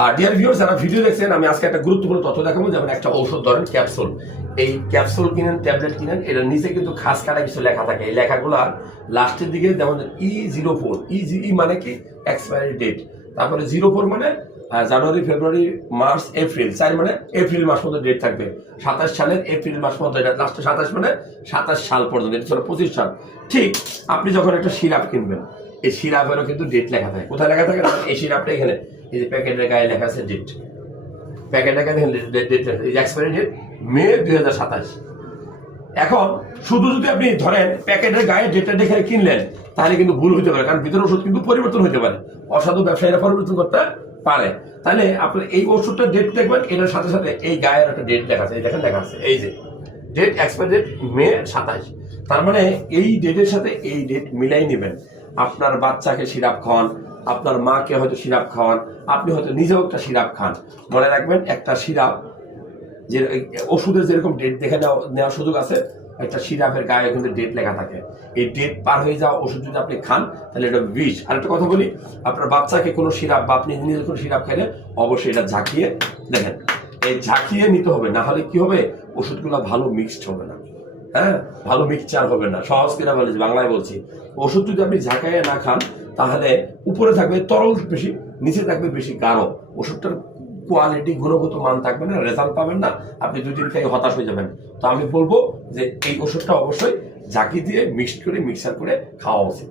আর dear viewers, যারা video দেখছেন, আমি আজকে একটা গুরুত্বপূর্ণ তথ্য দেখাবো। যেমন একটা ঔষধ ধরেন ক্যাপসুল, এই ক্যাপসুল কিনেন, ট্যাবলেট কিনেন, এটার নিচে কিন্তু খাস কাটা কিছু লেখা থাকে। এই লেখাগুলো লাস্টের দিকে যেমন E04, ই মানে কি এক্সপায়ারি ডেট, তারপরে 04 মানে জানুয়ারি, ফেব্রুয়ারি, মার্চ, এপ্রিল, 4 মানে এপ্রিল মাস পর্যন্ত ডেট থাকবে। 27 সালের এপ্রিল মাস পর্যন্ত, এটা লাস্টে 27 মানে 27 সাল পর্যন্ত, এটা ছিল 25 সাল। ঠিক আপনি যখন একটা সিরাপ কিনবেন, এই সিরাপেরও কিন্তু ডেট লেখা থাকে। কোথায় লেখা থাকে? এই সিরাপটা এখানে, এই যে প্যাকেটের গায়ে লেখা আছে ডেট, প্যাকেটের গায়ে ডেট, এক্সপায়ারি ডেট মে 2027। এখন শুধু যদি আপনি ধরেন প্যাকেটের গায়ে ডেটটা দেখে কিনলেন, তাহলে কিন্তু ভুল হতে পারে, কারণ ভিতরের ওষুধ কিন্তু পরিবর্তন হতে পারে, অসাধু ব্যবসায়ীরা পরিবর্তন করতে পারে। তাহলে আপনার এই ওষুধটা ডেট দেখবেন, এটার সাথে সাথে এই গায়ের একটা ডেট লেখা আছে, এই দেখেন লেখা আছে, এই যে ডেট, এক্সপায়ারি ডেট মে 27। তার মানে এই ডেটের সাথে এই ডেট মিলাই নেবেন। আপনার বাচ্চাকে সিরাপ খাওয়ান, আপনার মাকে হয়তো সিরাপ খাওয়ান, আপনি হয়তো নিজেও একটা সিরাপ খান, মনে রাখবেন একটা সিরাপ যে ওষুধের যেরকম ডেট দেখে নেওয়ার সুযোগ আছে, একটা সিরাপের গায়ে কিন্তু ডেট লেখা থাকে। এই ডেট পার হয়ে যাওয়া ওষুধ যদি আপনি খান, তাহলে এটা বিষ। আর একটা কথা বলি, আপনার বাচ্চাকে কোনো সিরাপ বা আপনি নিজে কোনো সিরাপ খাইলে অবশ্যই এটা ঝাঁকিয়ে দেখেন, এই ঝাঁকিয়ে নিতে হবে, না হলে কি হবে, ওষুধগুলো ভালো মিক্সড হবে না, হ্যাঁ, ভালো মিক্সচার হবে না। সহজ কিনা বলে বাংলায় বলছি, ওষুধ যদি আপনি ঝাঁকাইয়ে না খান, তাহলে উপরে থাকবে তরল বেশি, নিচে থাকবে বেশি গাঢ়, ওষুধটার কোয়ালিটি, গুণগত মান থাকবে না, রেজাল্ট পাবেন না, আপনি 2 দিন খেয়ে হতাশ হয়ে যাবেন। তো আমি বলবো যে এই ওষুধটা অবশ্যই ঝাঁকি দিয়ে মিক্সড করে, মিক্সার করে খাওয়া উচিত।